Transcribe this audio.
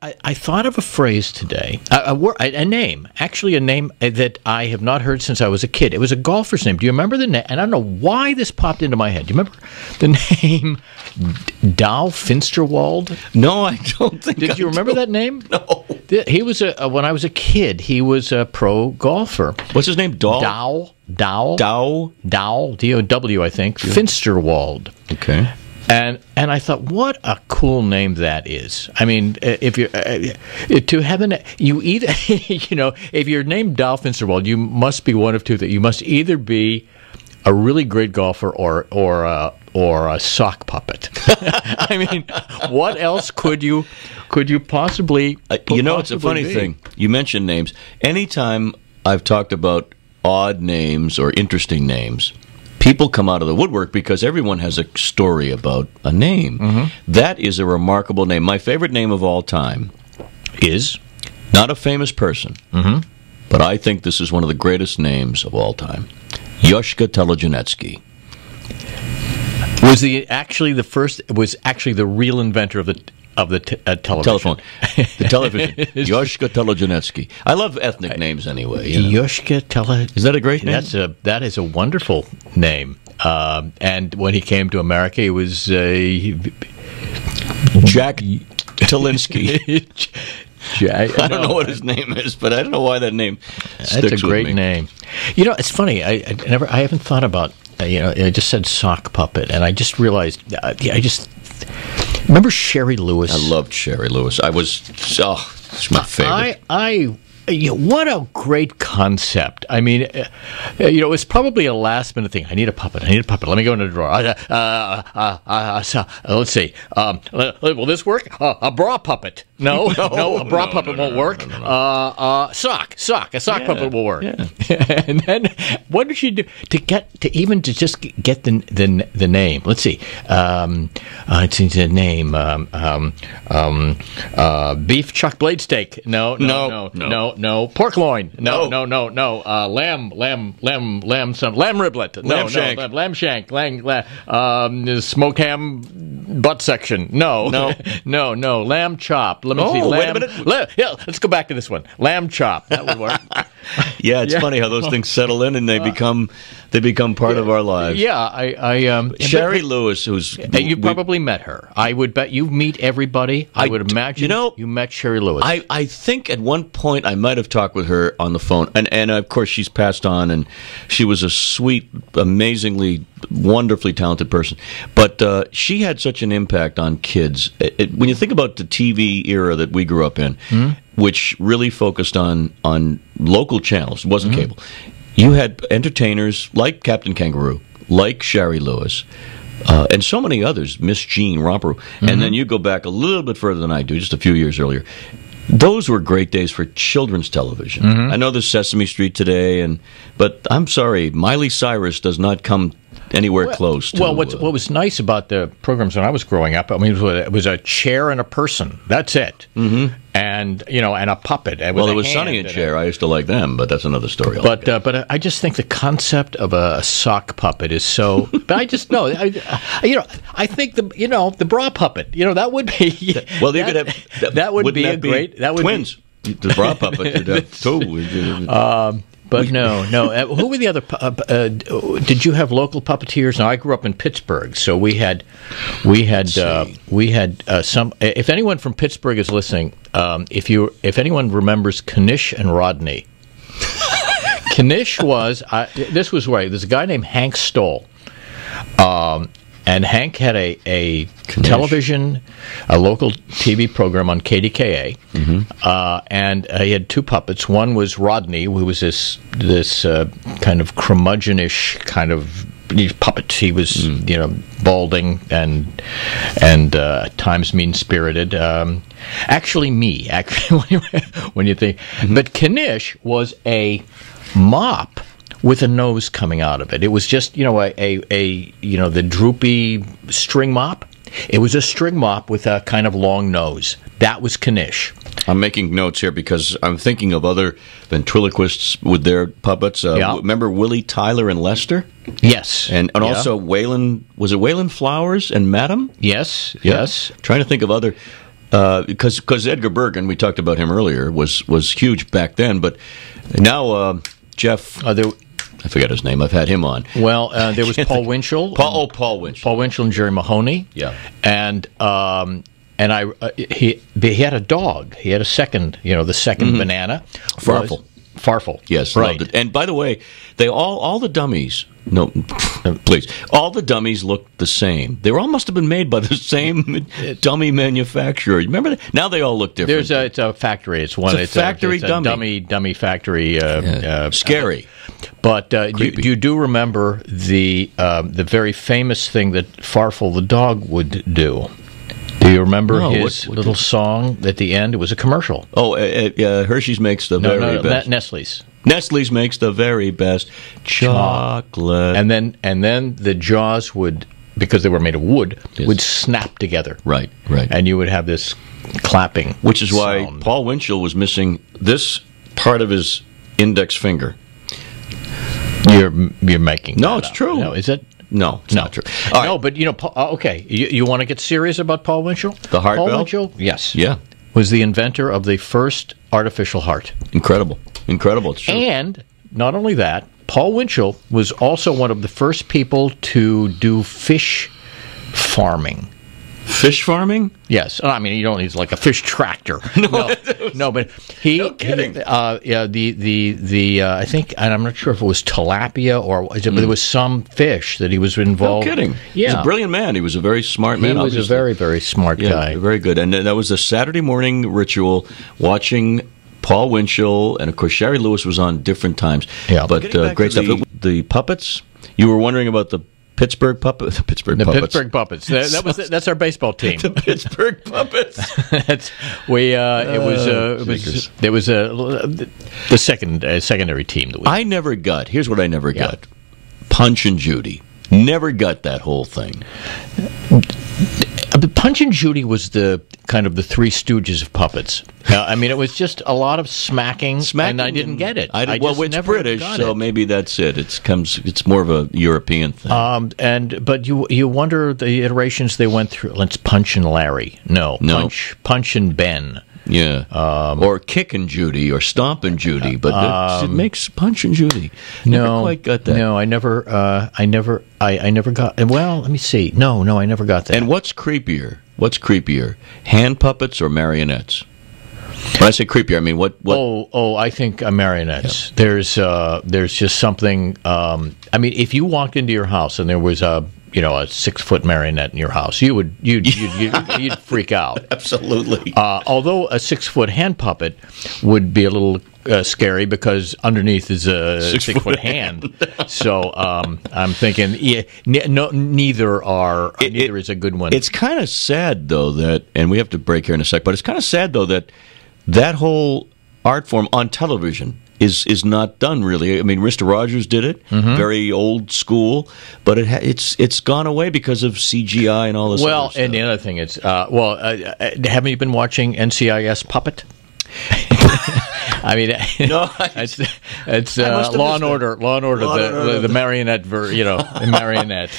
I thought of a phrase today, a name, actually a name that I have not heard since I was a kid. It was a golfer's name. Do you remember the name? And I don't know why this popped into my head. Do you remember the name Dow Finsterwald? No, I don't think Did you remember that name? No. He was, when I was a kid, he was a pro golfer. What's his name? Dow, D-O-W, I think, Finsterwald. Okay. And I thought, what a cool name that is. I mean, if you to have you either if you're named Dow Finsterwald, you must be one of two. That you must either be a really great golfer or a sock puppet. I mean, what else could you possibly? It's a funny thing. You mentioned names. Anytime I've talked about odd names or interesting names, people come out of the woodwork because everyone has a story about a name. Mm-hmm. That is a remarkable name. My favorite name of all time is not a famous person, but I think this is one of the greatest names of all time. Yoshka Telejanetsky. Was actually the real inventor of the television. The television. Yoshka Telejanetsky. I love ethnic names anyway. Yoshka Is that a great name? That is a wonderful name. And when he came to America, he was Jack Telinsky. I don't know what his name is, but I don't know why that name sticks with me. That's a great name. It's funny. I haven't thought about. I just said sock puppet, and I just realized. Remember Shari Lewis? I loved Shari Lewis. It's my favorite. What a great concept. I mean, it was probably a last-minute thing. I need a puppet. Let me go into the drawer. Let's see. Will this work? A bra puppet. No, a bra puppet won't work. A sock puppet will work. Yeah. And then, what did she do to get the name? Let's see. It's the name. Beef chuck blade steak. No. Pork loin. No. Lamb riblet. Lamb shank. Lamb shank. Smoked ham butt section. No. Lamb chop. Let me see. Wait a minute. Let's go back to this one. Lamb chop. That would work. Yeah, it's funny how those things settle in and they become part of our lives. Yeah, Shari Lewis, you probably met her. I would bet you meet everybody. I would imagine you met Shari Lewis. I think at one point I might have talked with her on the phone, and of course she's passed on, and she was a sweet, amazingly, wonderfully talented person. But she had such an impact on kids. When you think about the TV era that we grew up in, which really focused on local channels, it wasn't cable. You had entertainers like Captain Kangaroo, like Shari Lewis, and so many others, Miss Jean Romper. And then you go back a little bit further than I do, just a few years earlier. Those were great days for children's television. I know there's Sesame Street today, but I'm sorry, Miley Cyrus does not come anywhere close to... Well, what was nice about the programs when I was growing up, I mean, it was a chair and a person. That's it. And, and a puppet. It was Sonny and Cher. I used to like them, but that's another story. But I just think the concept of a sock puppet is so... But I just know... I think the bra puppet, that would be... Well, you could have... That would be a great... That would twins. The bra puppet could have two. But no. Who were the other? Did you have local puppeteers? Now I grew up in Pittsburgh, so we had some. If anyone from Pittsburgh is listening, if anyone remembers Knish and Rodney, Knish was this was right. There's a guy named Hank Stoll. And Hank had a television, a local TV program on KDKA, and he had two puppets. One was Rodney, who was this kind of curmudgeonish kind of puppet. He was balding and at times mean spirited. Actually, when you think, but Knish was a mop with a nose coming out of it. It was just, the droopy string mop. It was a string mop with a kind of long nose. That was Knish. I'm making notes here because I'm thinking of other ventriloquists with their puppets. Remember Willie Tyler and Lester? Yes. And also Waylon, was it Waylon Flowers and Madam? Yes. Trying to think of other... because Edgar Bergen, we talked about him earlier, was huge back then, but now Jeff. I forget his name. I've had him on. Well, there was Paul Winchell. Paul Winchell. Paul Winchell and Jerry Mahoney. Yeah. And he had a dog. He had a second, the second banana. Farfel. Yes, right. Loved it. And by the way, they all the dummies. No, please. All the dummies looked the same. They all must have been made by the same dummy manufacturer. Remember that? Now they all look different. It's a factory. It's a factory dummy. Dummy factory. Scary. But you do remember the very famous thing that Farfel the dog would do? Do you remember his little song at the end? It was a commercial. Oh, Hershey's makes the very best. Nestle's. Nestle's makes the very best chocolate. And then the jaws would, because they were made of wood, would snap together. Right. And you would have this clapping Which is sound. why Paul Winchell was missing this part of his index finger. You're making No, that it's up. true. No, is it? No, it's not true. All right. No, but okay. You want to get serious about Paul Winchell? The heart Paul valve? Winchell, yes. Yeah. Was the inventor of the first artificial heart. Incredible. It's true. And not only that, Paul Winchell was also one of the first people to do fish farming. Fish farming? Yes, I mean you don't need like a fish tractor. No, but he. No kidding. I think, and I'm not sure if it was tilapia but there was some fish that he was involved. No kidding. Yeah, He's a brilliant man. He was a very smart man. He was obviously. a very, very smart guy. Very good. And that was a Saturday morning ritual, watching Paul Winchell, and of course Shari Lewis was on different times. Yeah, but great stuff. The puppets. You were wondering about the Pittsburgh Puppets. The Pittsburgh Puppets. That's our baseball team. The Pittsburgh Puppets. There was the secondary team that we. I never got. Here's what I never got. Punch and Judy. Never got that whole thing. Punch and Judy was the kind of the Three Stooges of puppets. I mean, it was just a lot of smacking and I didn't get it. It's British, so maybe that's it. It's more of a European thing. But you wonder the iterations they went through. Let's Punch and Larry. No. Punch and Ben. Yeah. Or Kick and Judy or Stomp and Judy, but it makes Punch and Judy. Never quite got that. No, I never got. Well, let me see. No, I never got that. And what's creepier? Hand puppets or marionettes? When I say creepier, I mean what? I think marionettes. Yeah. There's just something. I mean, if you walked into your house and there was a 6-foot marionette in your house, you'd freak out. Absolutely. Although a 6-foot hand puppet would be a little scary because underneath is a 6-foot hand. So I'm thinking, neither is a good one. It's kind of sad though and we have to break here in a sec, but it's kind of sad though that whole art form on television is not done really. I mean, Mr. Rogers did it, very old school, but it's gone away because of CGI and all this. Well, other stuff. And the other thing is, haven't you been watching NCIS Puppet? I mean, no, it's Law and Order, the marionette, marionette.